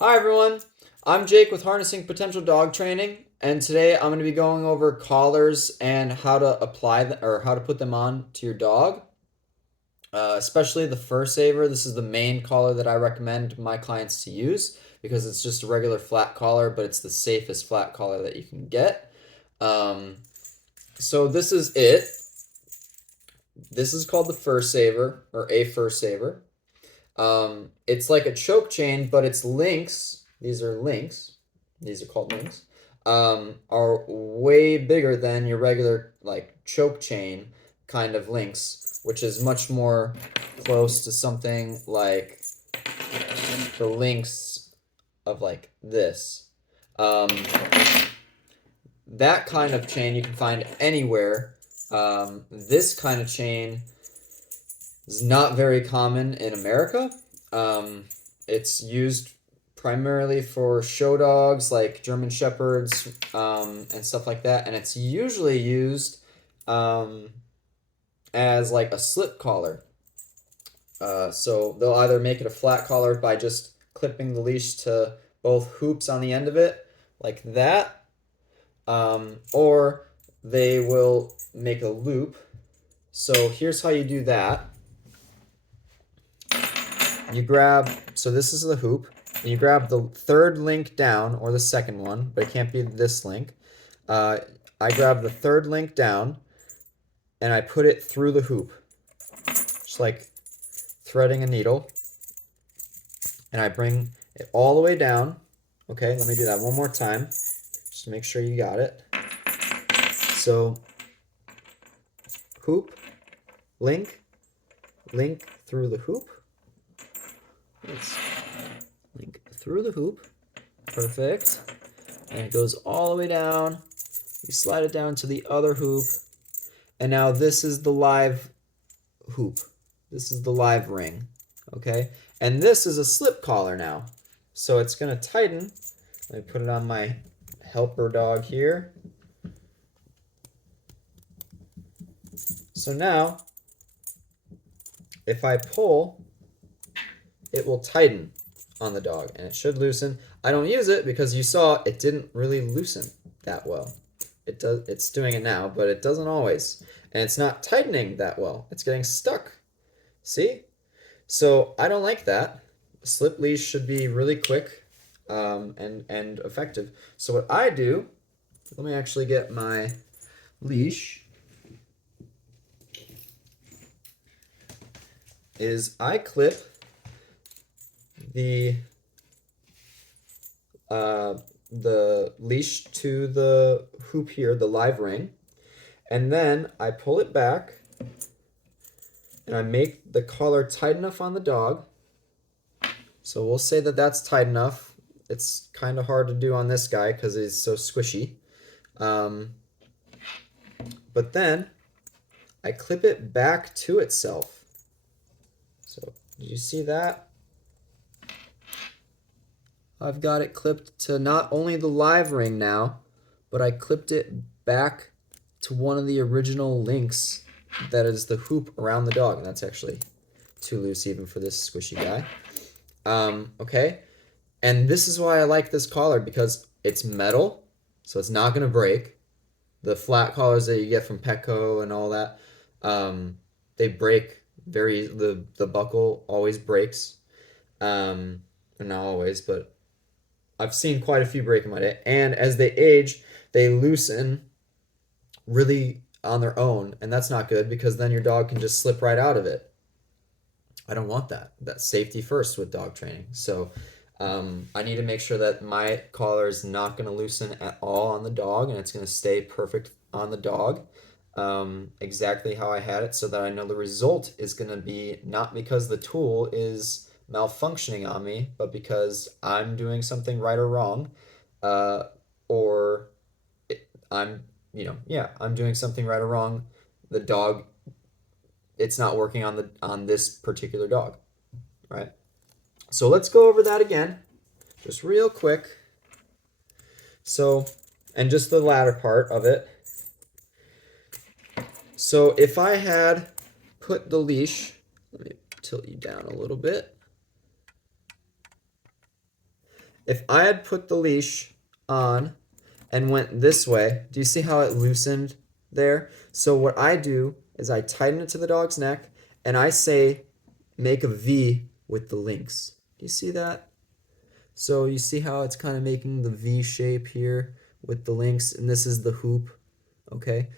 Hi everyone, I'm Jake with Harnessing Potential Dog Training, and today I'm going to be going over collars and how to apply or how to put them on to your dog, especially the Fur Saver. This is the main collar that I recommend my clients to use because it's just a regular flat collar, but it's the safest flat collar that you can get. Um, so this is it. This is called the Fur Saver or a Fur Saver. It's like a choke chain, but it's links. These are links. These are called links. Are way bigger than your regular like choke chain kind of links, which is much more close to something like the links of like this. Um, that kind of chain you can find anywhere. This kind of chain is not very common in America. Um, it's used primarily for show dogs like German Shepherds and stuff like that, and it's usually used um, as like a slip collar. So they'll either make it a flat collar by just clipping the leash to both hoops on the end of it, like that, or they will make a loop. So here's how you do that. You grab, so this is the hoop, and you grab the third link down, or the second one, but it can't be this link. Uh, I grab the third link down, and I put it through the hoop, just like threading a needle, and I bring it all the way down. Okay, let me do that one more time, just to make sure you got it. So, hoop, link, link through the hoop. Let's link through the hoop. Perfect. And it goes all the way down. You slide it down to the other hoop. And now this is the live hoop. This is the live ring. Okay? And this is a slip collar now. So it's going to tighten. Let me put it on my helper dog here. So now, if I pull, it will tighten on the dog and it should loosen. I don't use it because you saw it didn't really loosen that well. It's doing it now, but it doesn't always. And it's not tightening that well. It's getting stuck. See? So I don't like that. A slip leash should be really quick and effective. So what I do, let me actually get my leash, is I clip the the leash to the hoop here, the live ring, and then I pull it back and I make the collar tight enough on the dog. So we'll say that that's tight enough. It's kind of hard to do on this guy because he's so squishy. But then I clip it back to itself. So did you see that? I've got it clipped to not only the live ring now, but I clipped it back to one of the original links that is the hoop around the dog. And that's actually too loose even for this squishy guy. Okay, and this is why I like this collar, because it's metal, so it's not going to break. The flat collars that you get from Petco and all that, they break the buckle always breaks. Not always, but I've seen quite a few break in my day. And as they age, they loosen really on their own, and that's not good because then your dog can just slip right out of it. I don't want that. That's safety first with dog training. So I need to make sure that my collar is not going to loosen at all on the dog and it's going to stay perfect on the dog, exactly how I had it, so that I know the result is going to be not because the tool is malfunctioning on me, but because I'm doing something right or wrong, uh, or I'm, yeah, I'm doing something right or wrong. The dog, it's not working on this particular dog, right? So let's go over that again, just real quick. So, and just the latter part of it. So if I had put the leash, let me tilt you down a little bit. if I had put the leash on and went this way, do you see how it loosened there? So what I do is I tighten it to the dog's neck and I say make a V with the links. Do you see that? So you see how it's kind of making the V shape here with the links, and this is the hoop, okay?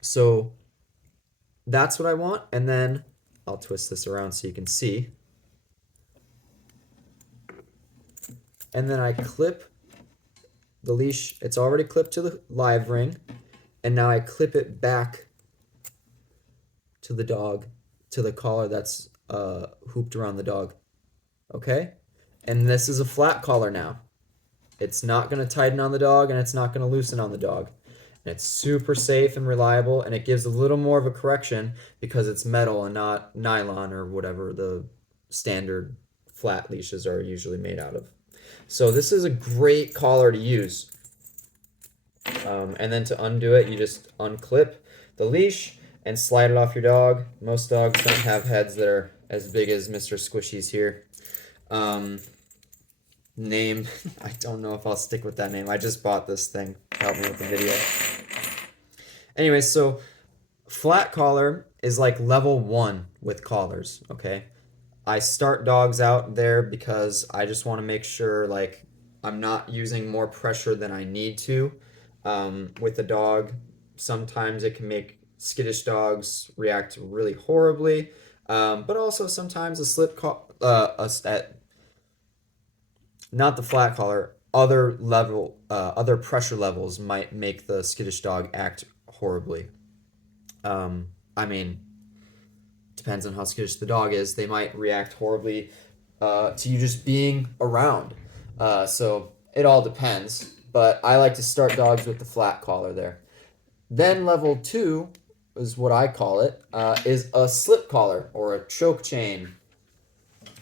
So that's what I want, and then I'll twist this around so you can see. And then I clip the leash. It's already clipped to the live ring, and now I clip it back to the dog, to the collar that's hooped around the dog. Okay? And this is a flat collar now. It's not going to tighten on the dog, and it's not going to loosen on the dog. And it's super safe and reliable, and it gives a little more of a correction because it's metal and not nylon or whatever the standard flat leashes are usually made out of. So this is a great collar to use. And then to undo it, you just unclip the leash and slide it off your dog. Most dogs don't have heads that are as big as Mr. Squishy's here. Name, I don't know if I'll stick with that name. I just bought this thing to help me with the video. Anyway, so flat collar is like level 1 with collars, okay? I start dogs out there because I just want to make sure like I'm not using more pressure than I need to. With the dog, sometimes it can make skittish dogs react really horribly, but also sometimes a slip not the flat collar, other pressure levels might make the skittish dog act horribly. I mean, depends on how skittish the dog is. They might react horribly to you just being around. So it all depends. But I like to start dogs with the flat collar there. Then level 2 is what I call it, is a slip collar or a choke chain.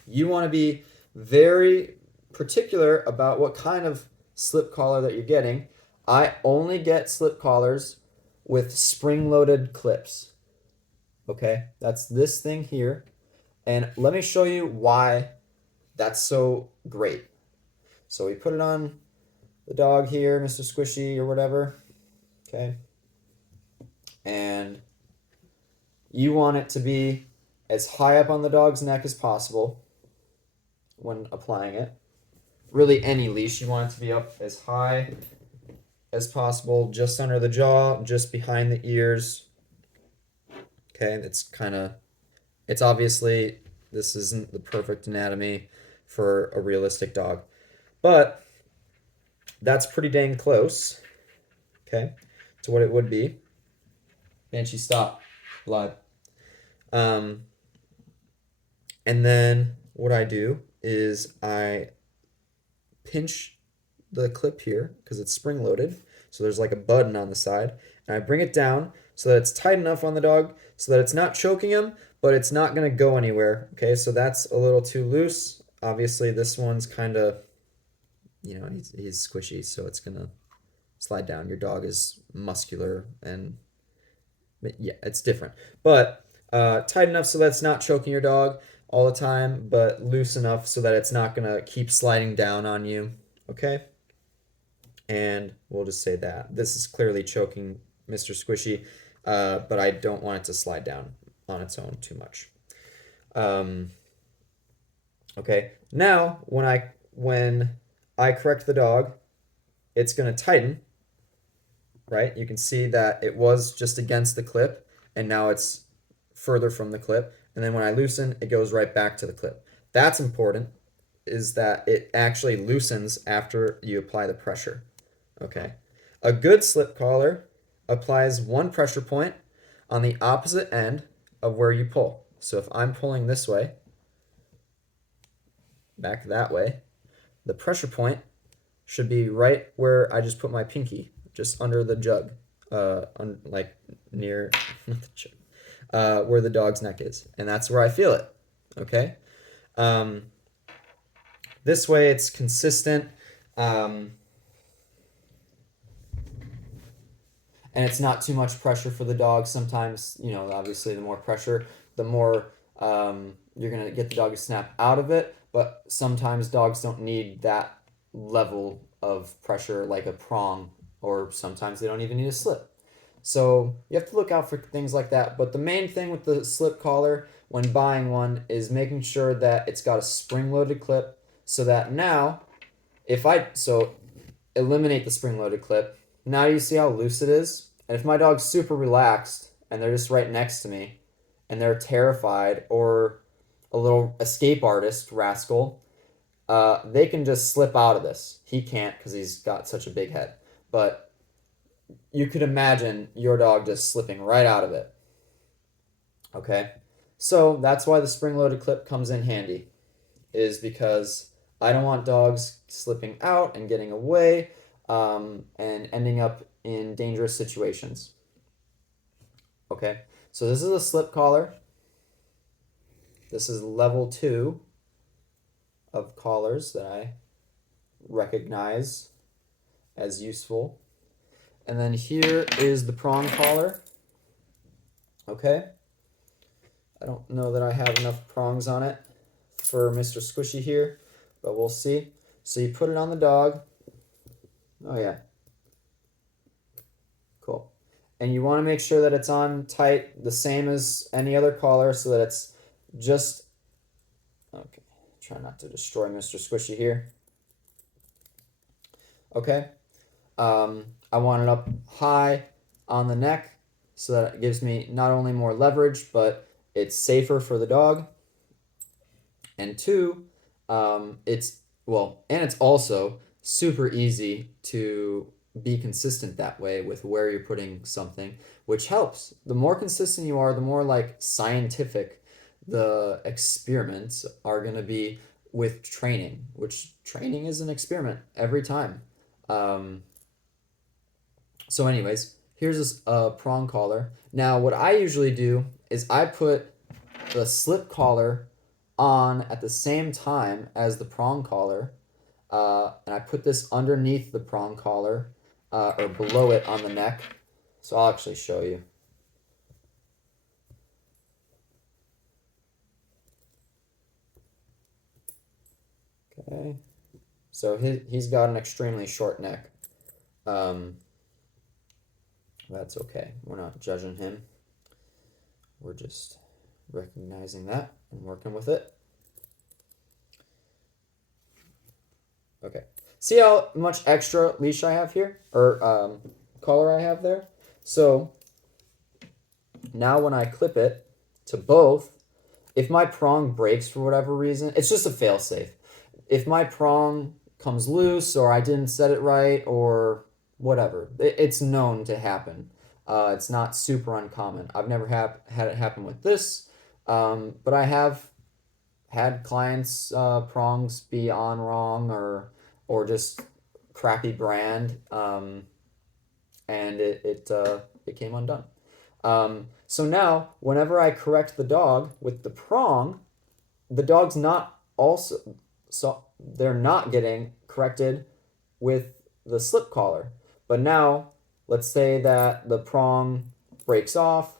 You want to be very particular about what kind of slip collar that you're getting. I only get slip collars with spring-loaded clips. Okay, that's this thing here. And let me show you why that's so great. So we put it on the dog here, Mr. Squishy or whatever. Okay. And you want it to be as high up on the dog's neck as possible when applying it. Really any leash, you want it to be up as high as possible, just under the jaw, just behind the ears. Okay, it's obviously, this isn't the perfect anatomy for a realistic dog, but that's pretty dang close, okay, to what it would be. Banshee, stop, live. And then what I do is I pinch the clip here because it's spring loaded, so there's like a button on the side, and I bring it down so that it's tight enough on the dog so that it's not choking him, but it's not going to go anywhere. Okay, so that's a little too loose. Obviously this one's kind of, you know, he's squishy, so it's going to slide down. Your dog is muscular and yeah, it's different, but tight enough so that it's not choking your dog all the time, but loose enough so that it's not going to keep sliding down on you, okay? And we'll just say that. This is clearly choking Mr. Squishy, but I don't want it to slide down on its own too much. Okay, now when I correct the dog, it's going to tighten, right? You can see that it was just against the clip, and now it's further from the clip. And then when I loosen, it goes right back to the clip. That's important, is that it actually loosens after you apply the pressure. Okay. A good slip collar applies one pressure point on the opposite end of where you pull. So if I'm pulling this way, back that way, the pressure point should be right where I just put my pinky, just under the jug, like near, not the jug, where the dog's neck is, and that's where I feel it, okay? This way it's consistent, and it's not too much pressure for the dog. Sometimes, obviously the more pressure, the more you're going to get the dog to snap out of it, but sometimes dogs don't need that level of pressure like a prong, or sometimes they don't even need a slip. So you have to look out for things like that. But the main thing with the slip collar when buying one is making sure that it's got a spring-loaded clip, so that now, eliminate the spring-loaded clip. Now you see how loose it is? And if my dog's super relaxed and they're just right next to me and they're terrified, or a little escape artist rascal, they can just slip out of this. He can't because he's got such a big head. But you could imagine your dog just slipping right out of it. Okay? So that's why the spring-loaded clip comes in handy, is because I don't want dogs slipping out and getting away, and ending up in dangerous situations. Okay? So this is a slip collar. This is level 2 of collars that I recognize as useful. And then here is the prong collar. Okay? I don't know that I have enough prongs on it for Mr. Squishy here, but we'll see. So you put it on the dog. Oh yeah. Cool. And you want to make sure that it's on tight, the same as any other collar, so that it's just... Okay, try not to destroy Mr. Squishy here. Okay. I want it up high on the neck so that it gives me not only more leverage, but it's safer for the dog. And two, it's also super easy to be consistent that way with where you're putting something, which helps. The more consistent you are, the more like scientific the experiments are going to be with training, which training is an experiment every time. So anyways, here's a prong collar. Now what I usually do is I put the slip collar on at the same time as the prong collar, and I put this underneath the prong collar, or below it on the neck. So I'll actually show you. Okay, so he's got an extremely short neck. That's okay. We're not judging him. We're just recognizing that and working with it. Okay. See how much extra leash I have here? Or collar I have there? So now when I clip it to both, if my prong breaks for whatever reason, it's just a fail-safe. If my prong comes loose, or I didn't set it right, or whatever, it's known to happen. It's not super uncommon. I've never had it happen with this, but I have had clients' prongs be on wrong, or just crappy brand, and it came undone. So now, whenever I correct the dog with the prong, the dog's not also, so they're not getting corrected with the slip collar. But now, let's say that the prong breaks off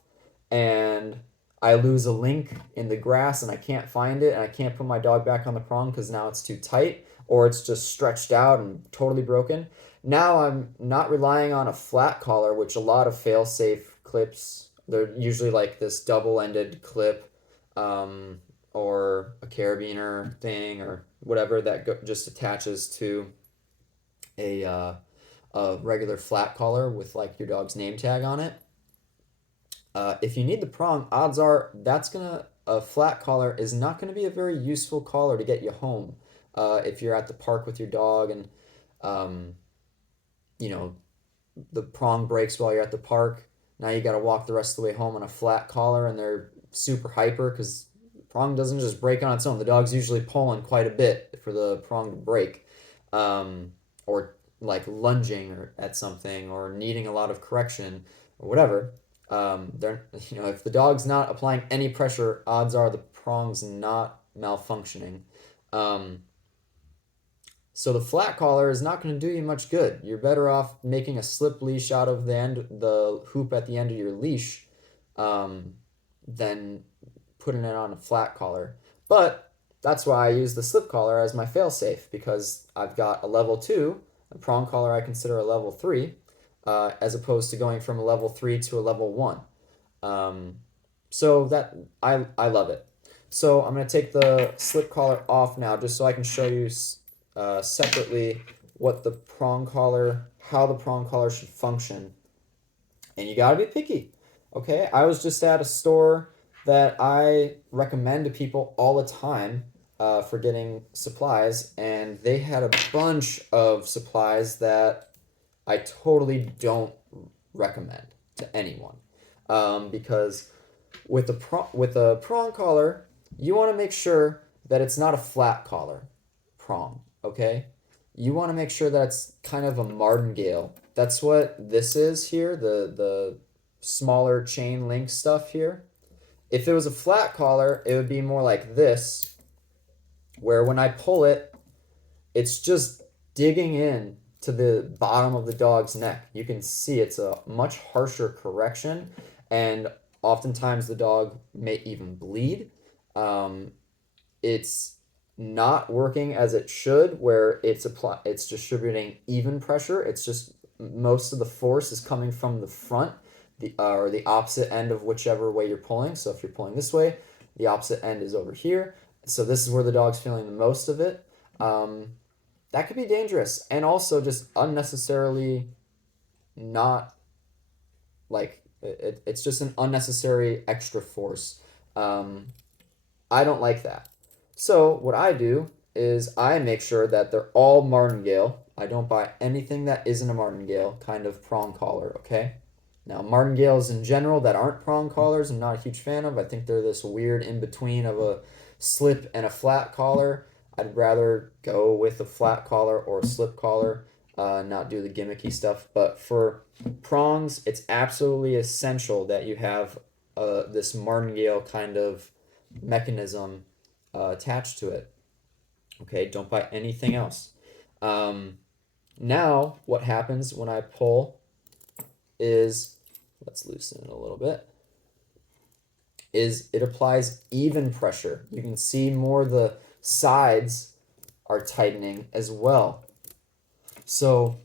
and I lose a link in the grass and I can't find it, and I can't put my dog back on the prong because now it's too tight, or it's just stretched out and totally broken. Now I'm not relying on a flat collar, which a lot of fail-safe clips, they're usually like this double-ended clip, or a carabiner thing, or whatever that just attaches to a regular flat collar with like your dog's name tag on it. If you need the prong, odds are a flat collar is not going to be a very useful collar to get you home. If you're at the park with your dog and the prong breaks while you're at the park, now you got to walk the rest of the way home on a flat collar, and they're super hyper because the prong doesn't just break on its own. The dog's usually pulling quite a bit for the prong to break, or like lunging or at something, or needing a lot of correction or whatever. If the dog's not applying any pressure, odds are the prong's not malfunctioning. So the flat collar is not going to do you much good. You're better off making a slip leash out of the hoop at the end of your leash, than putting it on a flat collar. But that's why I use the slip collar as my failsafe, because I've got a level 2, a prong collar I consider a level 3, as opposed to going from a level 3 to a level 1. So that I love it. So I'm going to take the slip collar off now just so I can show you separately what the prong collar, how the prong collar should function. And you got to be picky. Okay, I was just at a store that I recommend to people all the time for getting supplies, and they had a bunch of supplies that I totally don't recommend to anyone, because with a prong collar, you want to make sure that it's not a flat collar prong. Okay, you want to make sure that it's kind of a martingale. That's what this is here. The smaller chain link stuff here. If it was a flat collar, it would be more like this, where when I pull it, it's just digging in to the bottom of the dog's neck. You can see it's a much harsher correction, and oftentimes the dog may even bleed. It's not working as it should, where it's distributing even pressure. It's just most of the force is coming from the front, or the opposite end of whichever way you're pulling. So if you're pulling this way, the opposite end is over here. So this is where the dog's feeling the most of it. That could be dangerous, and also just unnecessarily not like it's just an unnecessary extra force. I don't like that. So what I do is I make sure that they're all martingale. I don't buy anything that isn't a martingale kind of prong collar, okay? Now, martingales in general that aren't prong collars, I'm not a huge fan of. I think they're this weird in between of a slip and a flat collar. I'd rather go with a flat collar or a slip collar, not do the gimmicky stuff. But for prongs, it's absolutely essential that you have this martingale kind of mechanism attached to it. Okay, don't buy anything else. Now, what happens when I pull is, let's loosen it a little bit, is it applies even pressure. You can see more the sides are tightening as well. So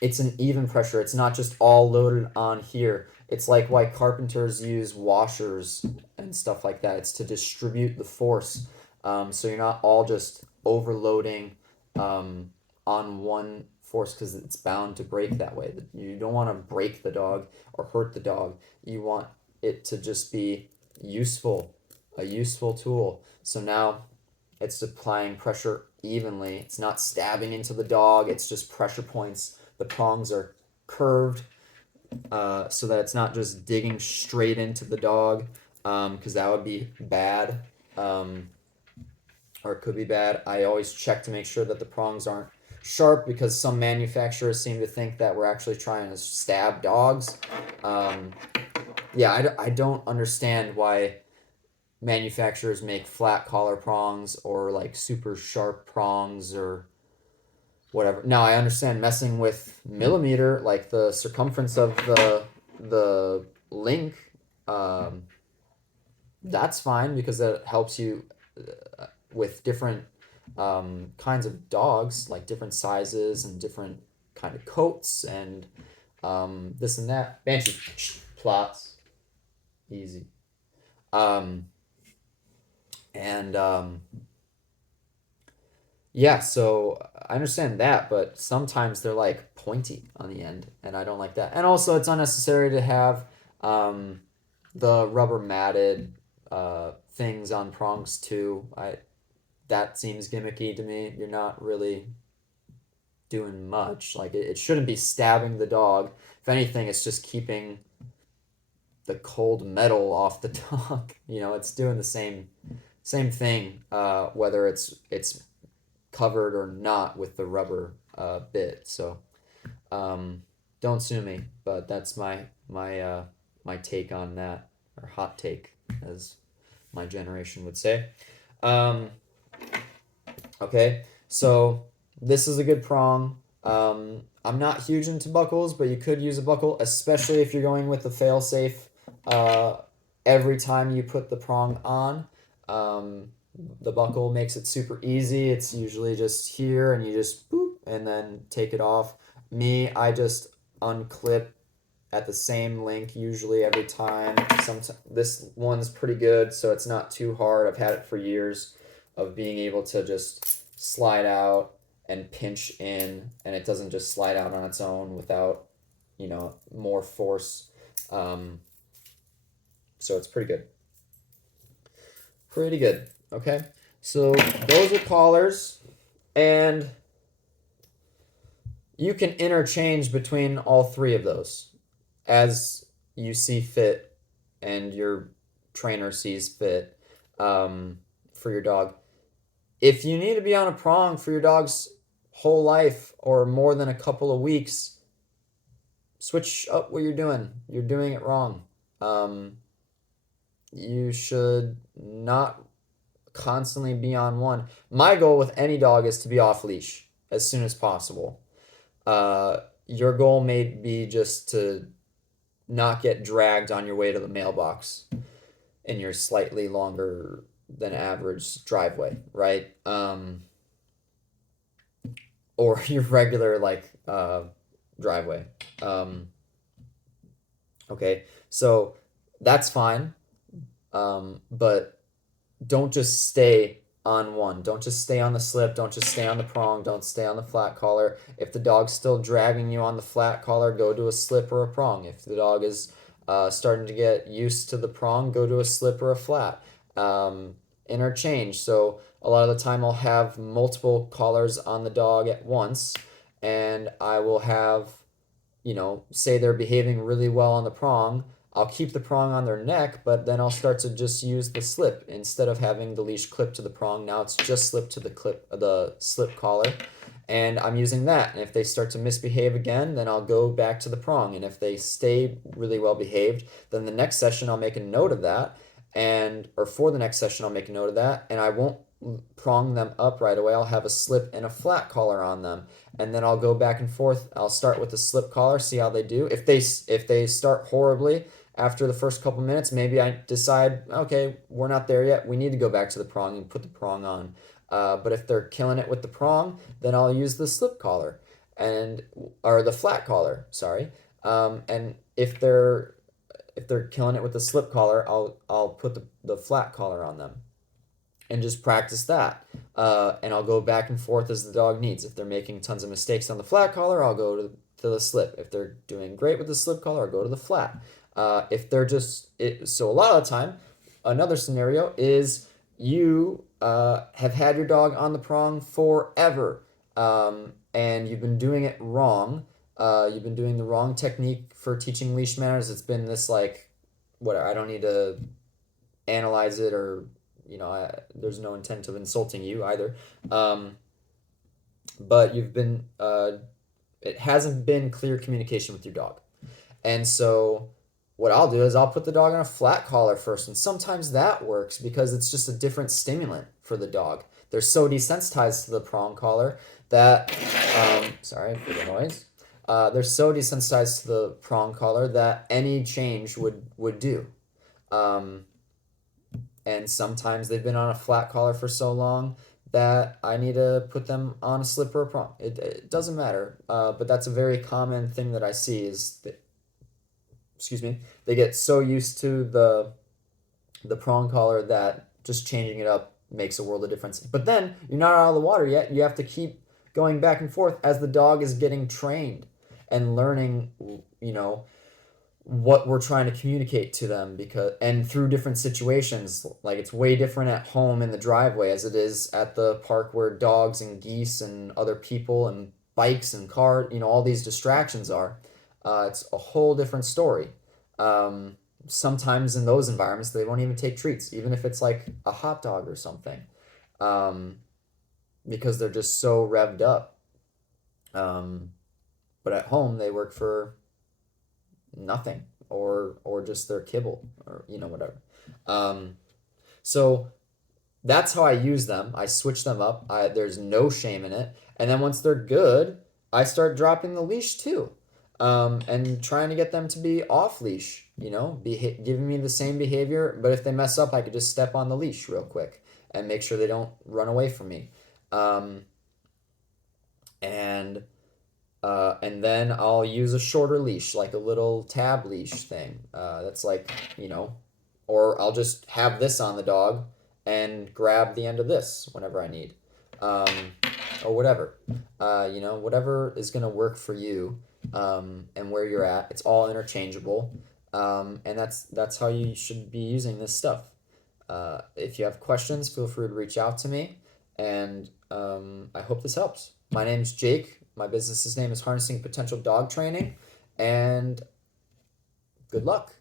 it's an even pressure. It's not just all loaded on here. It's like why carpenters use washers and stuff like that. It's to distribute the force. So you're not all just overloading on one force, because it's bound to break that way. You don't want to break the dog or hurt the dog. You want it to just be useful, a useful tool. So now it's applying pressure evenly. It's not stabbing into the dog. It's just pressure points. The prongs are curved so that it's not just digging straight into the dog, because that would be bad, or it could be bad. I always check to make sure that the prongs aren't sharp, because some manufacturers seem to think that we're actually trying to stab dogs. Yeah, I don't understand why manufacturers make flat collar prongs or like super sharp prongs or whatever. Now I understand messing with millimeter, like the circumference of the link. That's fine, because that helps you with different kinds of dogs, like different sizes and different kind of coats and this and that. Banshee plots, easy. Yeah, so I understand that, but sometimes they're like pointy on the end, and I don't like that. And also, it's unnecessary to have the rubber matted things on prongs too. That seems gimmicky to me. You're not really doing much. Like it shouldn't be stabbing the dog. If anything, it's just keeping the cold metal off the dog. It's doing the same thing, whether it's covered or not with the rubber bit. So don't sue me, but that's my take on that, or hot take, as my generation would say. Okay, so this is a good prong. I'm not huge into buckles, but you could use a buckle, especially if you're going with the fail-safe every time you put the prong on. The buckle makes it super easy. It's usually just here and you just boop and then take it off. Me, I just unclip at the same link usually every time. This one's pretty good, so it's not too hard. I've had it for years of being able to just slide out and pinch in, and it doesn't just slide out on its own without, more force. So it's pretty good. Pretty good. Okay. So those are collars, and you can interchange between all three of those as you see fit and your trainer sees fit for your dog. If you need to be on a prong for your dog's whole life or more than a couple of weeks, switch up what you're doing. You're doing it wrong. You should not constantly be on one. My goal with any dog is to be off leash as soon as possible. Your goal may be just to not get dragged on your way to the mailbox in your slightly longer than average driveway, right? Or your regular driveway. Okay, so that's fine, but don't just stay on one. Don't just stay on the slip. Don't just stay on the prong. Don't stay on the flat collar. If the dog's still dragging you on the flat collar, go to a slip or a prong. If the dog is starting to get used to the prong, go to a slip or a flat. Interchange. So a lot of the time I'll have multiple collars on the dog at once, and I will have, say they're behaving really well on the prong. I'll keep the prong on their neck, but then I'll start to just use the slip instead of having the leash clipped to the prong. Now it's just slipped to the slip collar, and I'm using that. And if they start to misbehave again, then I'll go back to the prong. And if they stay really well behaved, then the next session I'll make a note of that, or for the next session I'll make a note of that, and I won't prong them up right away. I'll have a slip and a flat collar on them, and then I'll go back and forth. I'll start with the slip collar, see how they do. If they start horribly after the first couple minutes, maybe I decide, okay, we're not there yet. We need to go back to the prong and put the prong on. But if they're killing it with the prong, then I'll use the slip collar or the flat collar. Sorry. And if they're killing it with the slip collar, I'll put the flat collar on them and just practice that. And I'll go back and forth as the dog needs. If they're making tons of mistakes on the flat collar, I'll go to the slip. If they're doing great with the slip collar, I'll go to the flat. If they're so a lot of the time, another scenario is you have had your dog on the prong forever, and you've been doing it wrong. You've been doing the wrong technique for teaching leash manners. It's been this whatever. I don't need to analyze it or there's no intent of insulting you either. But it hasn't been clear communication with your dog, and so what I'll do is I'll put the dog on a flat collar first, and sometimes that works because it's just a different stimulant for the dog. They're so desensitized to the prong collar that, sorry for the noise. They're so desensitized to the prong collar that any change would do. And sometimes they've been on a flat collar for so long that I need to put them on a slip or a prong. It doesn't matter, but that's a very common thing that I see is that, they get so used to the prong collar that just changing it up makes a world of difference. But then you're not out of the water yet. You have to keep going back and forth as the dog is getting trained and learning, what we're trying to communicate to them and through different situations. Like it's way different at home in the driveway as it is at the park where dogs and geese and other people and bikes and cars, all these distractions are. It's a whole different story. Sometimes in those environments, they won't even take treats, even if it's like a hot dog or something, because they're just so revved up. But at home, they work for nothing or just their kibble or, whatever. So that's how I use them. I switch them up. There's no shame in it. And then once they're good, I start dropping the leash too. And trying to get them to be off leash, giving me the same behavior. But if they mess up, I could just step on the leash real quick. and make sure they don't run away from me. Um, and and then I'll use a shorter leash, like a little tab leash thing. That's like, or I'll just have this on the dog and grab the end of this whenever I need, um, or whatever. Whatever is gonna work for you, and where you're at. It's all interchangeable, and that's how you should be using this stuff. If you have questions, feel free to reach out to me, and I hope this helps. My name's Jake. My business's name is Harnessing Potential Dog Training, and good luck.